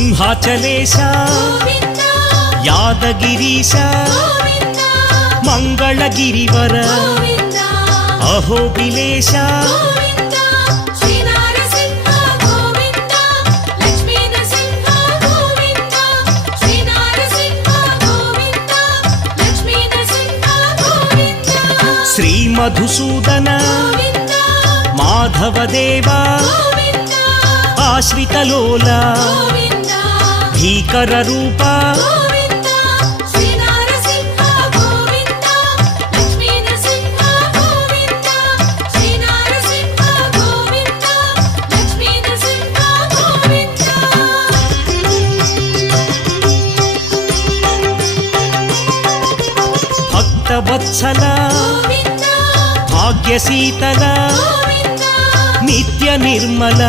सिंहाचलेश यादगिरीश मंगलगिरिवर अहोबिलेश श्री मधुसूदन माधवदेवा आश्रितलोला भीकर रूपा भक्तवत्सल भाग्यशीतल नित्य निर्मल